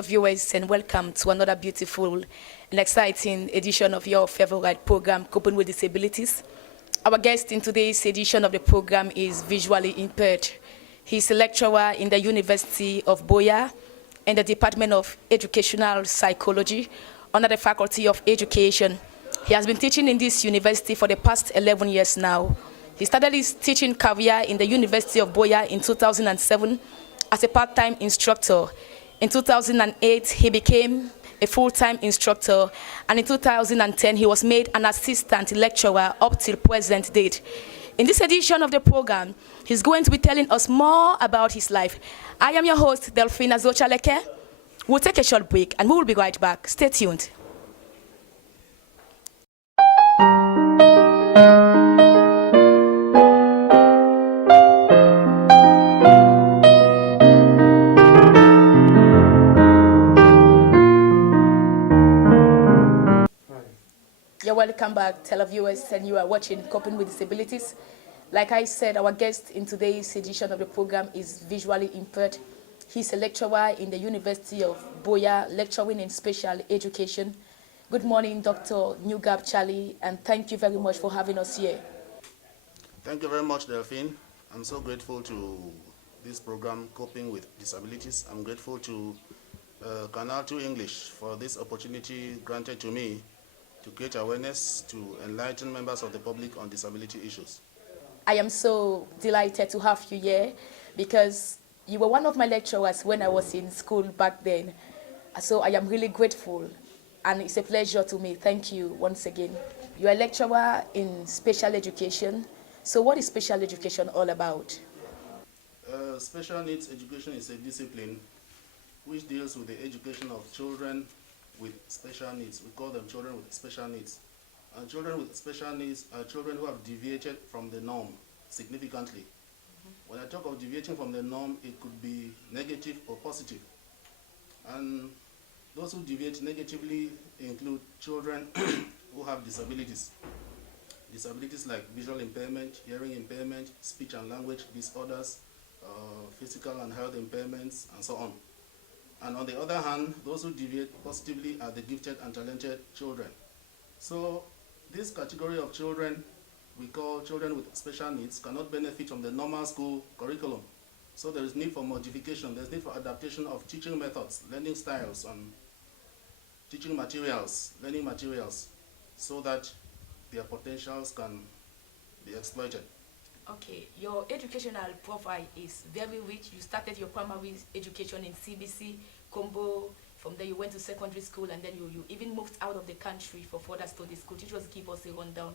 televiewers, and welcome to another beautiful and exciting edition of your favorite program, Coping with Disabilities. Our guest in today's edition of the program is visually impaired. He's a lecturer in the University of Buea and the Department of Educational Psychology under the Faculty of Education. He has been teaching in this university for the past 11 years now. He started his teaching career in the University of Buea in 2007 as a part-time instructor. In 2008, he became a full-time instructor, and in 2010, he was made an assistant lecturer up till present date. In this edition of the program, he's going to be telling us more about his life. I am your host, DELPHINE LEKE. We'll take a short break, and we will be right back. Stay tuned. You're welcome back, televiewers, and you are watching Coping with Disabilities. Like I said, our guest in today's edition of the program is visually impaired. He's a lecturer in the University of Buea, lecturing in special education. Good morning, Dr. Nyugap Charly, and thank you very much for having us here. Thank you very much, Delphine. I'm so grateful to this program, Coping with Disabilities. I'm grateful to Canal 2 English for this opportunity granted to me to create awareness, to enlighten members of the public on disability issues. I am so delighted to have you here because you were one of my lecturers when I was in school back then. So I am really grateful, and it's a pleasure to me. Thank you once again. You're a lecturer in special education. So what is special education all about? Special needs education is a discipline which deals with the education of children with special needs. We call them children with special needs. And children with special needs are children who have deviated from the norm significantly. When I talk of deviating from the norm, it could be negative or positive. And those who deviate negatively include children who have disabilities. Disabilities like visual impairment, hearing impairment, speech and language disorders, physical and health impairments, and so on. And on the other hand, those who deviate positively are the gifted and talented children. So this category of children we call children with special needs cannot benefit from the normal school curriculum. So there is need for modification, there's need for adaptation of teaching methods, learning styles, and teaching materials, learning materials, so that their potentials can be exploited. Okay, your educational profile is very rich. You started your primary education in CBC, Combo. From there you went to secondary school, and then you even moved out of the country for further studies. Could you just give us a rundown?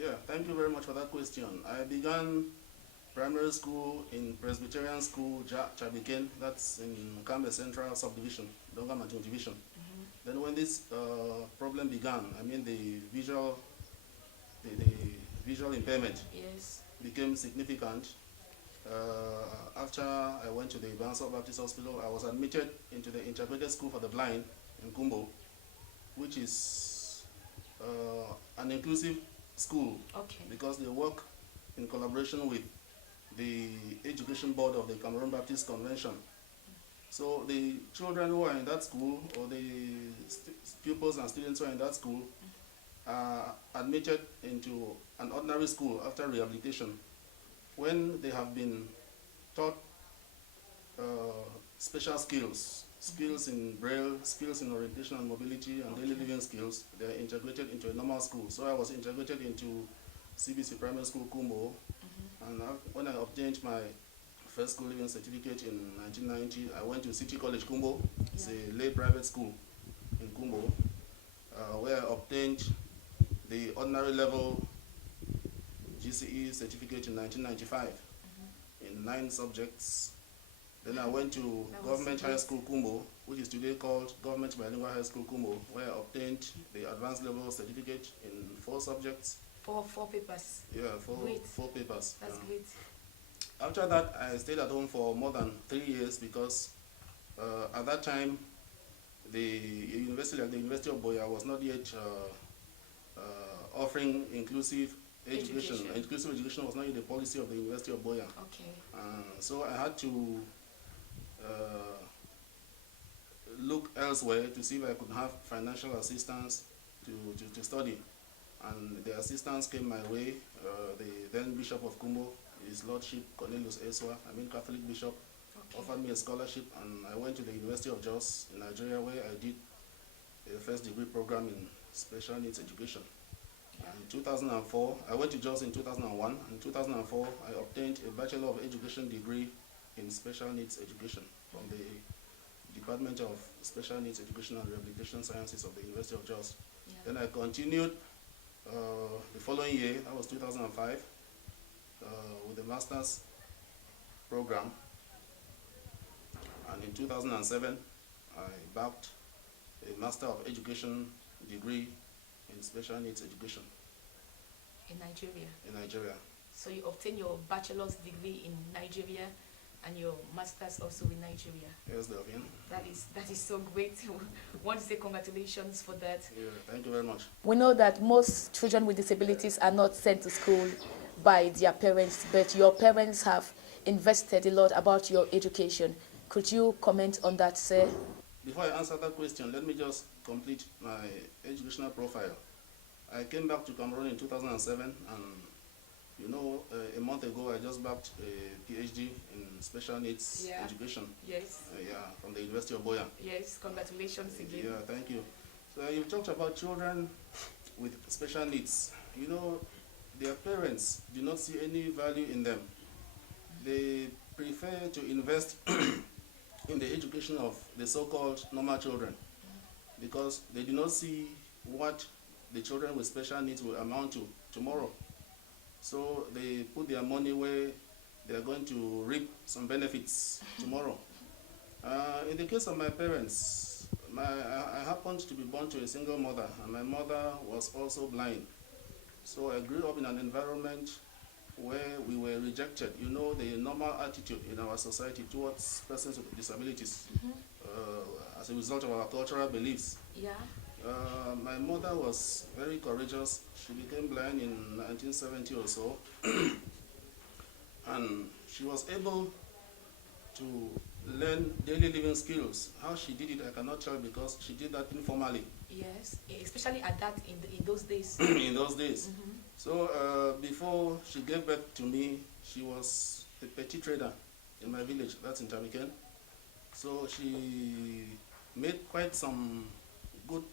Yeah, thank you very much for that question. I began primary school in Presbyterian School, Chabiken, that's in Kambe Central Subdivision, Dongamatun Division. Then when this problem began, I mean the visual impairment, yes, became significant. After I went to the Bansal Baptist Hospital, I was admitted into the Integrated School for the Blind in Kumbo, which is an inclusive school, okay, because they work in collaboration with the Education Board of the Cameroon Baptist Convention. So the children who are in that school, or the pupils and students who are in that school, are admitted into an ordinary school after rehabilitation, when they have been taught special skills, skills in Braille, skills in orientation and mobility, and daily living skills. They are integrated into a normal school. So I was integrated into CBC Primary School, Kumbo, and when I obtained my first school living certificate in 1990, I went to City College, Kumbo. It's a lay private school in Kumbo, where I obtained the ordinary level GCE certificate in 1995 in 9 subjects. Then I went to Government High School Kumbo, which is today called Government Bilingual High School Kumbo, where I obtained the advanced level certificate in 4 subjects. Four papers. Yeah, four papers. That's great. After that, I stayed at home for more than 3 years because at that time, the university, like the University of Buea, was not yet offering inclusive education. Inclusive education was not yet the policy of the University of Buea. Okay. So I had to look elsewhere to see if I could have financial assistance to study. And the assistance came my way. The then Bishop of Kumbo, His Lordship Cornelius Eswa, Catholic Bishop, offered me a scholarship, and I went to the University of Jos in Nigeria, where I did a first degree program in special needs education. In 2004, I went to Jos in 2001. In 2004, I obtained a Bachelor of Education degree in special needs education from the Department of Special Needs Education and Rehabilitation Sciences of the University of Jos. Yeah. Then I continued the following year, that was 2005, with the master's program. And in 2007, I backed a Master of Education degree in special needs education. In Nigeria? In Nigeria. So you obtained your bachelor's degree in Nigeria and your master's also in Nigeria? Yes, Delphine. That is so great. I want to say congratulations for that. Yeah, thank you very much. We know that most children with disabilities are not sent to school by their parents, but your parents have invested a lot about your education. Could you comment on that, sir? Before I answer that question, let me just complete my educational profile. I came back to Cameroon in 2007, and you know, a month ago I just backed a PhD in special needs education. Yes. From the University of Buea. Yes, congratulations again. Yeah, thank you. So you've talked about children with special needs. You know, their parents do not see any value in them. They prefer to invest in the education of the so-called normal children because they do not see what the children with special needs will amount to tomorrow. So they put their money where they are going to reap some benefits tomorrow. In the case of my parents, I happened to be born to a single mother, and my mother was also blind. So I grew up in an environment where we were rejected. You know, the normal attitude in our society towards persons with disabilities as a result of our cultural beliefs. Yeah. My mother was very courageous. She became blind in 1970 or so. And she was able to learn daily living skills. How she did it, I cannot tell, because she did that informally. Yes, especially at that in those days. In those days. So before she gave birth to me, she was a petty trader in my village. That's in Tamiken. So she made quite some good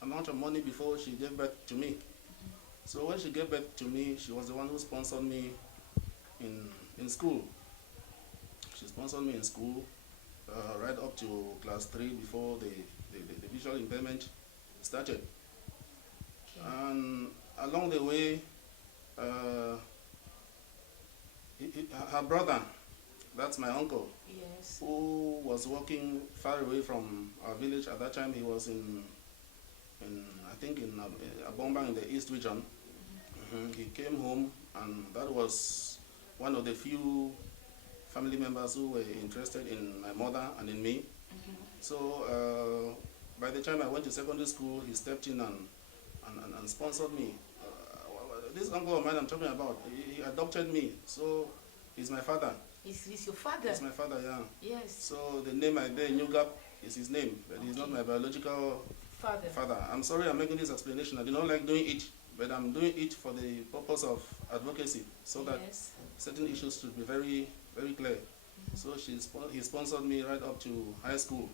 amount of money before she gave birth to me. So when she gave birth to me, she was the one who sponsored me in school. She sponsored me in school right up to class 3 before the visual impairment started. Okay. And along the way, her brother, that's my uncle, yes, who was working far away from our village. At that time, he was in I think in Abombang in the East region. He came home, and that was one of the few family members who were interested in my mother and in me. So by the time I went to secondary school, he stepped in and sponsored me. This uncle of mine I'm talking about, he adopted me, so he's my father. He's your father? He's my father, yeah. Yes. So the name I bear, Nyugap, is his name, but he's not my biological father. I'm sorry I'm making this explanation. I do not like doing it, but I'm doing it for the purpose of advocacy, so that certain issues should be very, very clear. So he sponsored me right up to high school.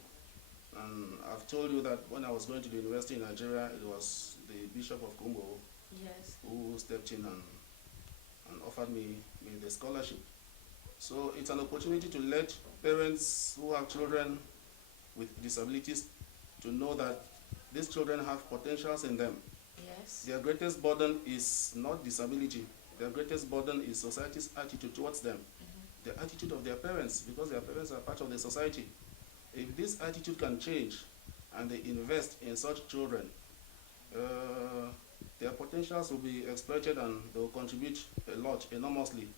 And I've told you that when I was going to the university in Nigeria, it was the Bishop of Kumbo who stepped in and offered me the scholarship. So it's an opportunity to let parents who have children with disabilities to know that these children have potentials in them. Yes. Their greatest burden is not disability. Their greatest burden is society's attitude towards them. The attitude of their parents, because their parents are part of the society. If this attitude can change and they invest in such children, their potentials will be exploited, and they will contribute a lot, enormously,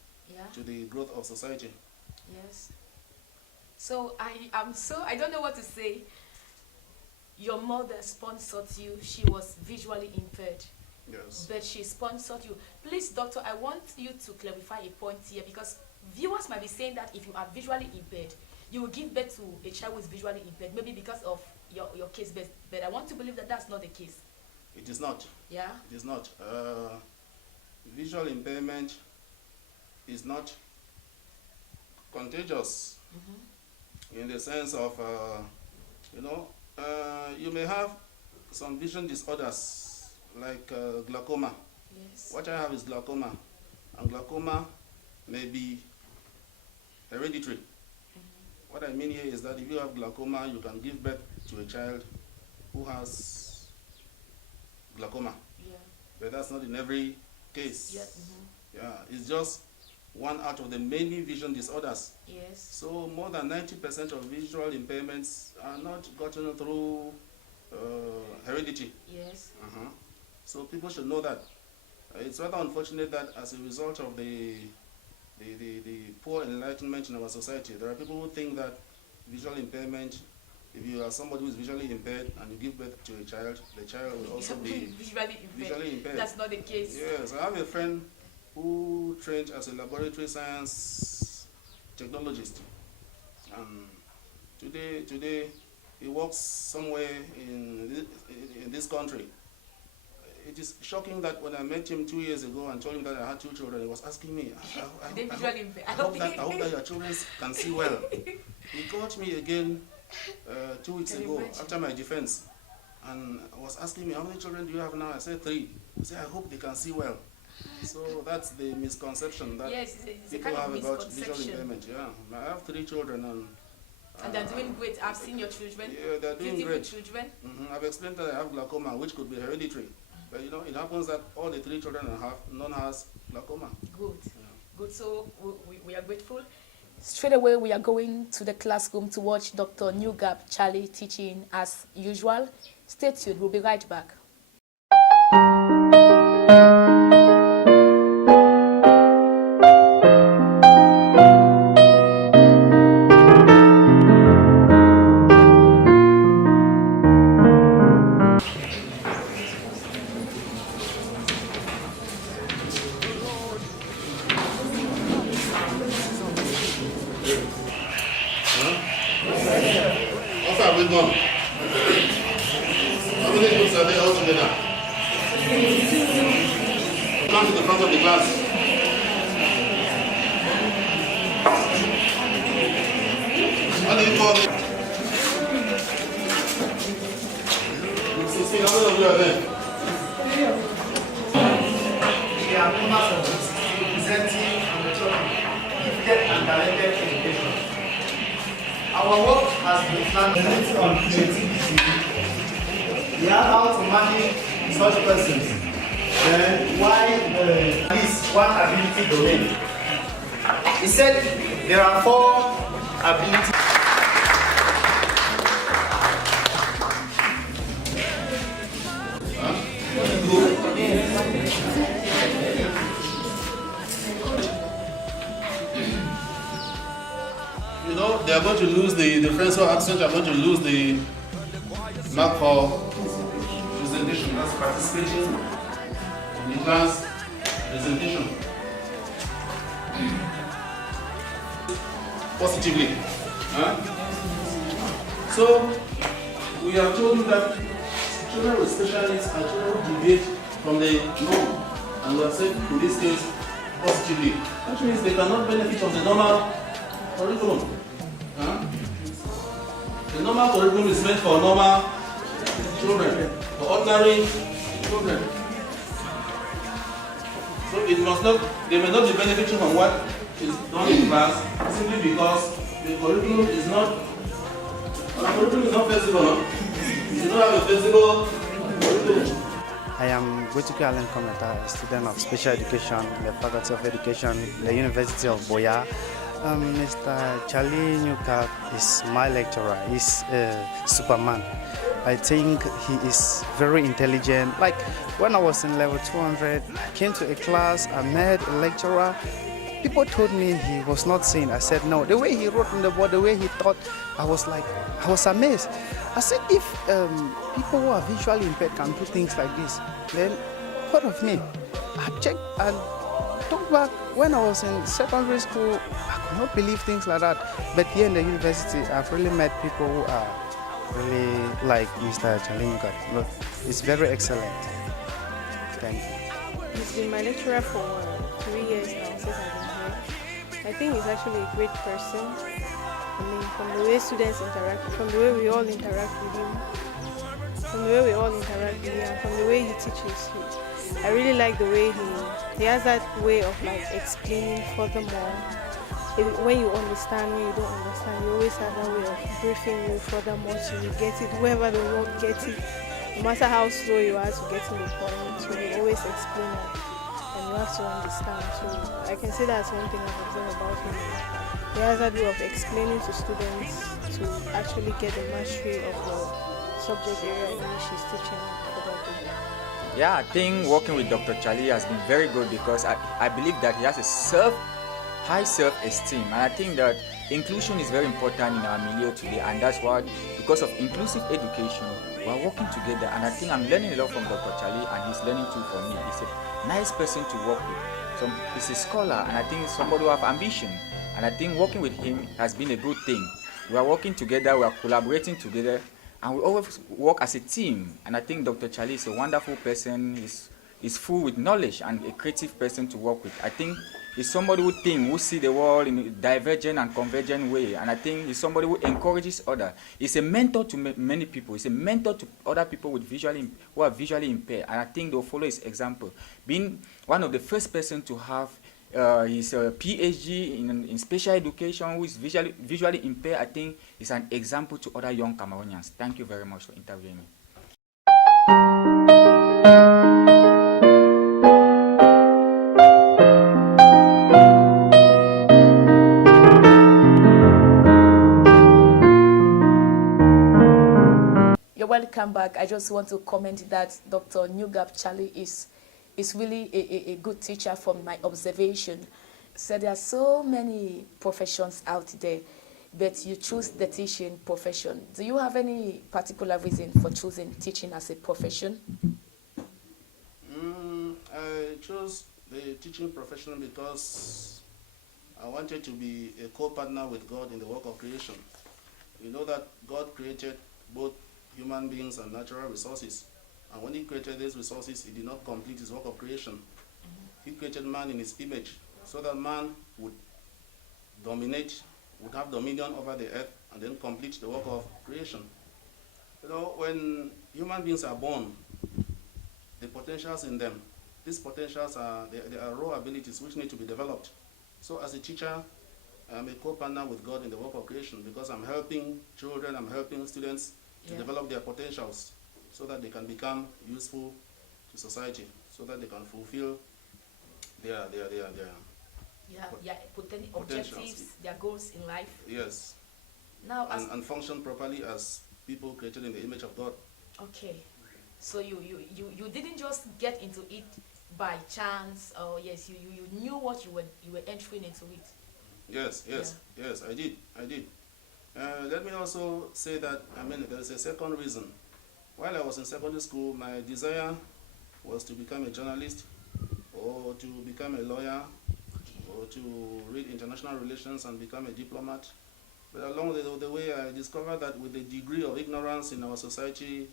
to the growth of society. Yes. So I don't know what to say. Your mother sponsored you. She was visually impaired. Yes. But she sponsored you. Please, doctor, I want you to clarify a point here, because viewers might be saying that if you are visually impaired, you will give birth to a child who is visually impaired, maybe because of your case, but I want to believe that that's not the case. It is not. Yeah? It is not. Visual impairment is not contagious in the sense of, you may have some vision disorders like glaucoma. Yes. What I have is glaucoma, and glaucoma may be hereditary. What I mean here is that if you have glaucoma, you can give birth to a child who has glaucoma. Yeah. But that's not in every case. Yes. Yeah, it's just one out of the many vision disorders. Yes. So more than 90% of visual impairments are not gotten through heredity. Yes. So people should know that. It's rather unfortunate that as a result of the poor enlightenment in our society, there are people who think that visual impairment, if you are somebody who is visually impaired and you give birth to a child, the child will also be visually impaired. That's not the case. Yes, I have a friend who trained as a laboratory science technologist. Today he works somewhere in this country. It is shocking that when I met him 2 years ago and told him that I had 2 children, he was asking me, I hope that your children can see well. He called me again 2 weeks ago after my defense and was asking me, how many children do you have now? I said 3. He said, I hope they can see well. So that's the misconception that people have about visual impairment. Yeah, I have 3 children and they're doing great. I've seen your children. Yeah, they're doing great. Children. I've explained that I have glaucoma, which could be hereditary. But it happens that all the 3 children I have, none has glaucoma. Good. Yeah. Good. So we are grateful. Straight away, we are going to the classroom to watch Dr. Nyugap Charly teaching as usual. Stay tuned. We'll be right back. How many groups are there all together? Come to the front of the class. How do you call them? 16, how many of you are there? We are members of this representing gifted and talented education. Our work has been planned on creativity. We have how to manage such persons. Then why at least one ability domain. He said there are 4 abilities. They are going to lose the friends who are absent are going to lose the mark for presentation. That's participating in the class presentation. Positively. So we have told you that children with special needs are children who deviate from the norm, and we have said in this case positively. That means they cannot benefit from the normal curriculum. The normal curriculum is meant for normal children, for ordinary children. So they may not be benefiting from what is done in class simply because the curriculum is not flexible. You don't have a flexible curriculum. I am Buea Allen Kometa, a student of special education in the Faculty of Education, the University of Buea. Mr. Charly Nyugap is my lecturer. He's a Superman. I think he is very intelligent. Like when I was in level 200, I came to a class, I met a lecturer. People told me he was not sane. I said no. The way he wrote on the board, the way he thought, I was amazed. I said, if people who are visually impaired can do things like this, then what of me? I checked and talk back when I was in secondary school, I could not believe things like that. But here in the university, I've really met people who are really like Mr. Charly Nyugap. Look, it's very excellent. Thank you. He's been my lecturer for 3 years now since I've been here. I think he's actually a great person. I mean, from the way students interact, from the way we all interact with him, and from the way he teaches. I really like the way he has that way of like explaining furthermore. When you understand, when you don't understand, you always have that way of briefing you furthermore till you get it. Whoever the world gets it, no matter how slow you are to get to the point, so you always explain it and you have to understand. So I can say that's one thing I've observed about him. He has that way of explaining to students to actually get the mastery of the subject area in which he's teaching for that day. Yeah, I think working with Dr. Charly has been very good because I believe that he has a high self-esteem, and I think that inclusion is very important in our milieu today, and that's why, because of inclusive education, we are working together, and I think I'm learning a lot from Dr. Charly, and he's learning too from me. He's a nice person to work with. He's a scholar, and I think he's somebody who has ambition, and I think working with him has been a good thing. We are working together, we are collaborating together, and we always work as a team, and I think Dr. Charly is a wonderful person. He's full with knowledge and a creative person to work with. I think he's somebody who see the world in a divergent and convergent way, and I think he's somebody who encourages others. He's a mentor to many people. He's a mentor to other people who are visually impaired, and I think they'll follow his example. Being one of the first person to have his PhD in special education, who is visually impaired, I think is an example to other young Cameroonians. Thank you very much for interviewing me. You're welcome back. I just want to comment that Dr. Nyugap Charly is really a good teacher from my observation. So there are so many professions out there, but you choose the teaching profession. Do you have any particular reason for choosing teaching as a profession? I chose the teaching profession because I wanted to be a co-partner with God in the work of creation. You know that God created both human beings and natural resources. And when he created these resources, he did not complete his work of creation. He created man in his image so that man would have dominion over the earth and then complete the work of creation. You know, when human beings are born, the potentials in them, these potentials they are raw abilities which need to be developed. So as a teacher, I'm a co-partner with God in the work of creation because I'm helping children, I'm helping students to develop their potentials so that they can become useful to society, so that they can fulfill their objectives, their goals in life. Yes. Now, and function properly as people created in the image of God. Okay. So you didn't just get into it by chance, or yes, you knew what you were entering into it. Yes, I did. Let me also say that, there is a second reason. While I was in secondary school, my desire was to become a journalist or to become a lawyer or to read international relations and become a diplomat. But along the way, I discovered that with the degree of ignorance in our society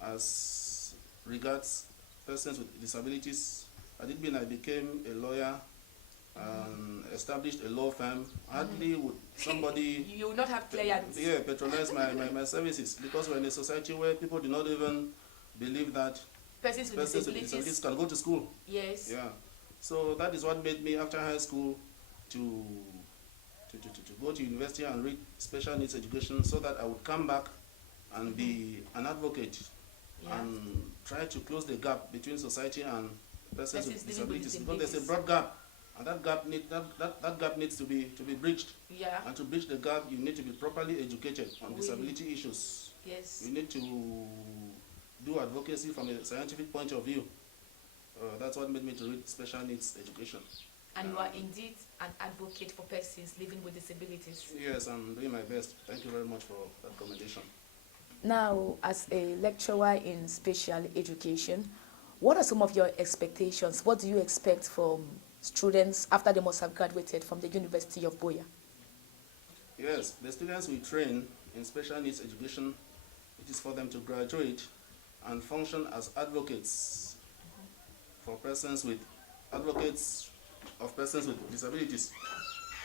as regards persons with disabilities, I became a lawyer, established a law firm. Hardly would somebody you will not have clients. Patronize my services, because we're in a society where people do not even believe that persons with disabilities can go to school. Yes. Yeah. So that is what made me, after high school, to go to university and read special needs education, so that I would come back and be an advocate and try to close the gap between society and persons with disabilities, because there's a broad gap, and that gap needs to be bridged. Yeah. And to bridge the gap, you need to be properly educated on disability issues. Yes. You need to do advocacy from a scientific point of view. That's what made me to read special needs education. And you are indeed an advocate for persons living with disabilities. Yes, I'm doing my best. Thank you very much for that commendation. Now, as a lecturer in special education, what are some of your expectations? What do you expect from students after they must have graduated from the University of Buea? Yes, the students we train in special needs education, it is for them to graduate and function as advocates for persons with of persons with disabilities.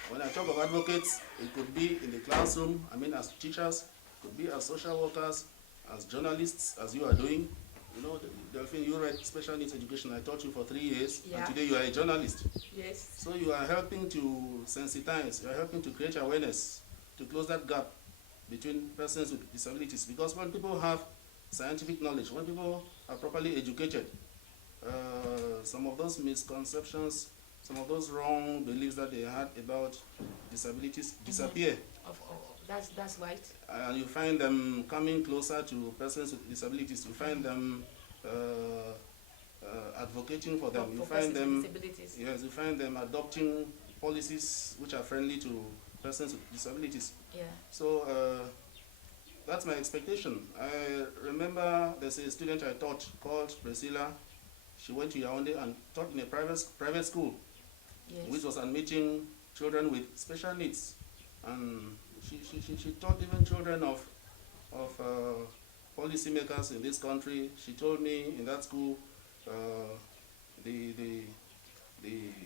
When I talk of advocates, it could be in the classroom, as teachers, it could be as social workers, as journalists, as you are doing. You know, Delphine, you read special needs education. I taught you for 3 years, Yeah. and today you are a journalist. Yes. So you are helping to sensitize, you are helping to create awareness, to close that gap between persons with disabilities. Because when people have scientific knowledge, when people are properly educated, some of those misconceptions, some of those wrong beliefs that they had about disabilities disappear. That's right. And you find them coming closer to persons with disabilities. You find them advocating for them. You find them, yes, you find them adopting policies which are friendly to persons with disabilities. Yeah. So that's my expectation. I remember there's a student I taught called Priscilla. She went to Yaoundé and taught in a private school, Yes. which was admitting children with special needs. And she taught even children of policymakers in this country. She told me in that school, the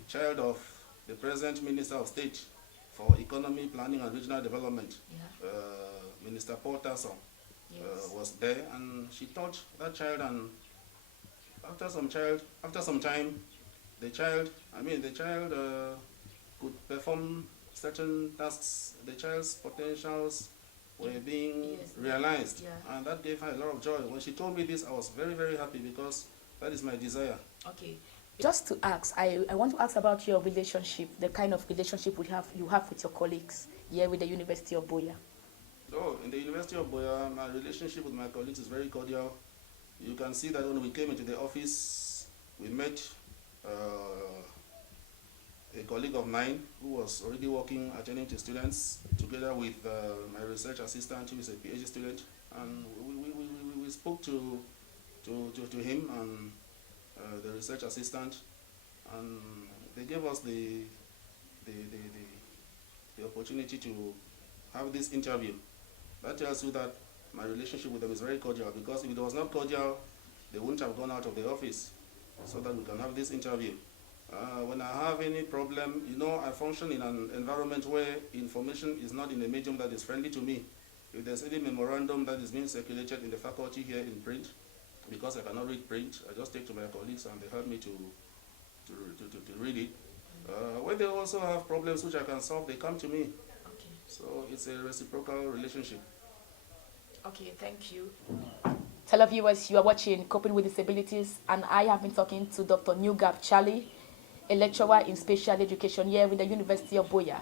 child of the present Minister of State for Economy, Planning and Regional Development, Yeah. Minister Paul Tasson, Yes. was there, and she taught that child. And after some time, the child could perform certain tasks. The child's potentials were being Yes. realized, Yeah. and that gave her a lot of joy. When she told me this, I was very, very happy, because that is my desire. Okay. Just to ask, I want to ask about your relationship, the kind of relationship you have with your colleagues here with the University of Buea. So, in the University of Buea, my relationship with my colleagues is very cordial. You can see that when we came into the office, we met a colleague of mine who was already working, attending to students, together with my research assistant, who is a PhD student. And we spoke to him and the research assistant, and they gave us the opportunity to have this interview. That tells you that my relationship with them is very cordial, because if it was not cordial, they wouldn't have gone out of the office so that we can have this interview. When I have any problem, I function in an environment where information is not in a medium that is friendly to me. If there's any memorandum that is being circulated in the faculty here in print, because I cannot read print, I just take to my colleagues and they help me to read it. When they also have problems which I can solve, they come to me. Okay. So it's a reciprocal relationship. Okay, thank you. Televiewers, you are watching Coping with Disabilities, and I have been talking to Dr. Nyugap Charly, a lecturer in special education here with the University of Buea.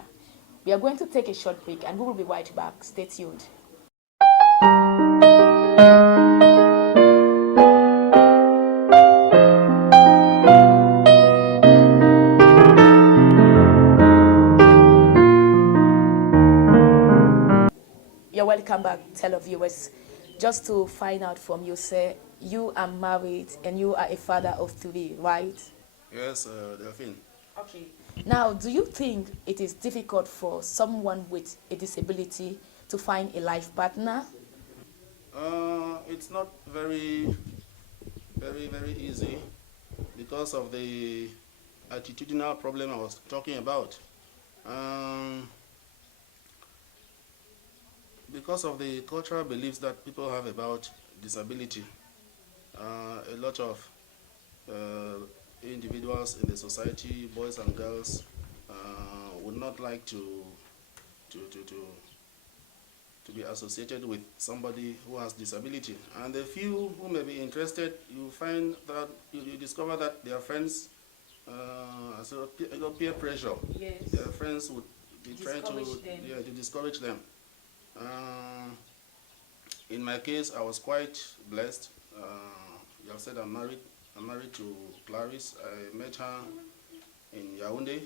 We are going to take a short break and we will be right back. Stay tuned. You're welcome back, televiewers. Just to find out from you, sir, you are married and you are a father of 3, right? Yes, Delphine. Okay. Now, do you think it is difficult for someone with a disability to find a life partner? It's not very easy, because of the attitudinal problem I was talking about. Because of the cultural beliefs that people have about disability, a lot of individuals in the society, boys and girls, would not like to be associated with somebody who has disability. And the few who may be interested, you find that you discover that their friends, so peer pressure. Yes. Their friends would be trying to discourage them. In my case, I was quite blessed. You have said I'm married to Clarice. I met her in Yaoundé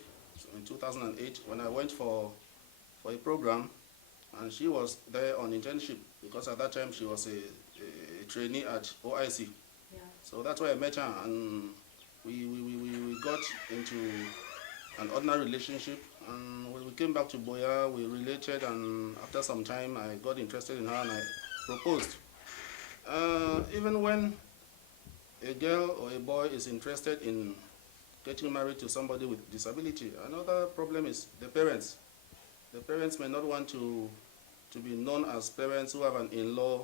in 2008 when I went for a program, and she was there on internship, because at that time she was a trainee at OIC. Yeah. So that's why I met her, and we got into an ordinary relationship. And when we came back to Buea, we related, and after some time, I got interested in her and I proposed. Even when a girl or a boy is interested in getting married to somebody with disability, another problem is the parents. The parents may not want to be known as parents who have an in-law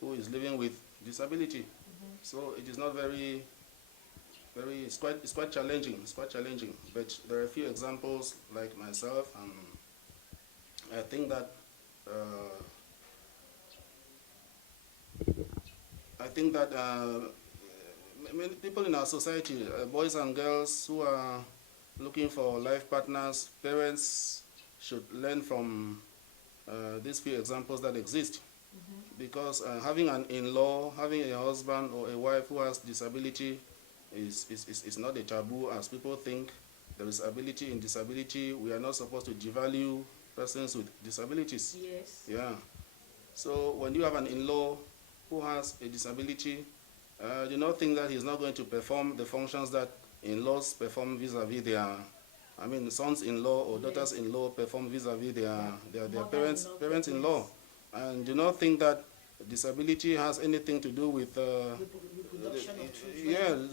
who is living with disability. So it is not it's quite challenging. It's quite challenging. But there are a few examples like myself, and I think that many people in our society, boys and girls who are looking for life partners, parents should learn from these few examples that exist. Because having an in-law, having a husband or a wife who has disability is not a taboo as people think. There is ability in disability. We are not supposed to devalue persons with disabilities. Yes. Yeah. So when you have an in-law who has a disability, do not think that he's not going to perform the functions that in-laws perform vis-a-vis their, sons-in-law or daughters-in-law perform vis-a-vis their parents-in-law. And do not think that disability has anything to do with the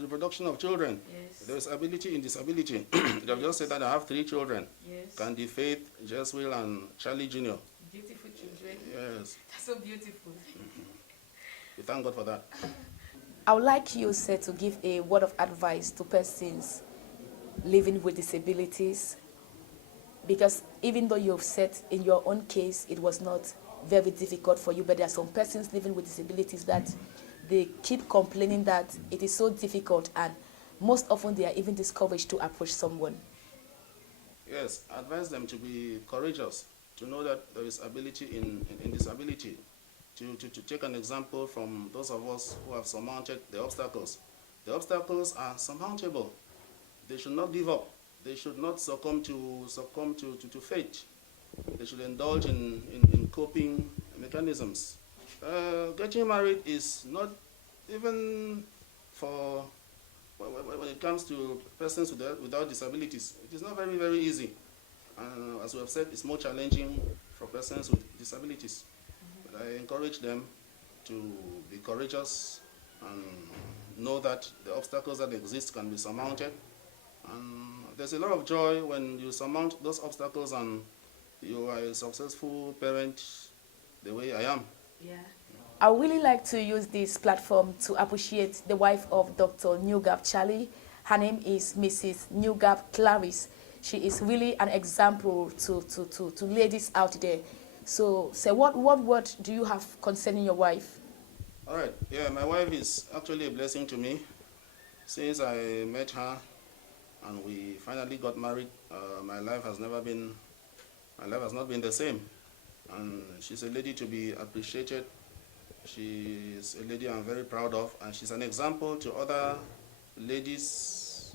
reproduction of children. Yes. There is ability in disability. They've just said that I have 3 children. Yes. Candy, Faith, Jeswil, and Charlie Jr. Beautiful children. Yes. That's so beautiful. We thank God for that. I would like you, sir, to give a word of advice to persons living with disabilities, because even though you've said in your own case it was not very difficult for you, but there are some persons living with disabilities that they keep complaining that it is so difficult, and most often they are even discouraged to approach someone. Yes, advise them to be courageous, to know that there is ability in disability, to take an example from those of us who have surmounted the obstacles. The obstacles are surmountable. They should not give up. They should not succumb to fate. They should indulge in coping mechanisms. Getting married is not even for when it comes to persons without disabilities. It is not very, very easy. As we have said, it's more challenging for persons with disabilities. But I encourage them to be courageous and know that the obstacles that exist can be surmounted. And there's a lot of joy when you surmount those obstacles and you are a successful parent the way I am. Yeah. I would really like to use this platform to appreciate the wife of Dr. Nyugap Charly. Her name is Mrs. Nyugap Charly. She is really an example to ladies out there. So, what word do you have concerning your wife? All right. Yeah, my wife is actually a blessing to me. Since I met her and we finally got married, my life has not been the same. And she's a lady to be appreciated. She's a lady I'm very proud of, and she's an example to other ladies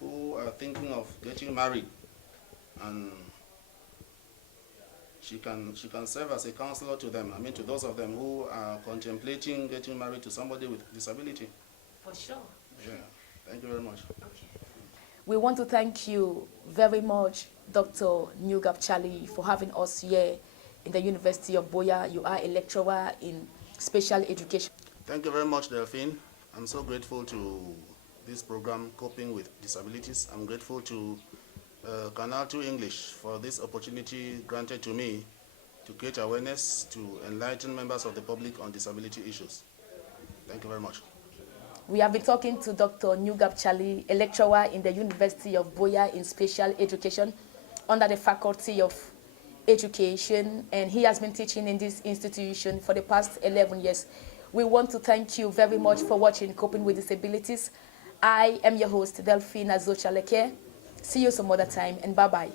who are thinking of getting married. And she can serve as a counselor to them, to those of them who are contemplating getting married to somebody with disability. For sure. Yeah, thank you very much. Okay. We want to thank you very much, Dr. Nyugap Charly, for having us here in the University of Buea. You are a lecturer in special education. Thank you very much, Delphine. I'm so grateful to this program, Coping with Disabilities. I'm grateful to Canal 2 English for this opportunity granted to me to create awareness, to enlighten members of the public on disability issues. Thank you very much. We have been talking to Dr. Nyugap Charly, a lecturer in the University of Buea in special education under the Faculty of Education, and he has been teaching in this institution for the past 11 years. We want to thank you very much for watching Coping with Disabilities. I am your host, DELPHINE LEKE. See you some other time, and bye-bye.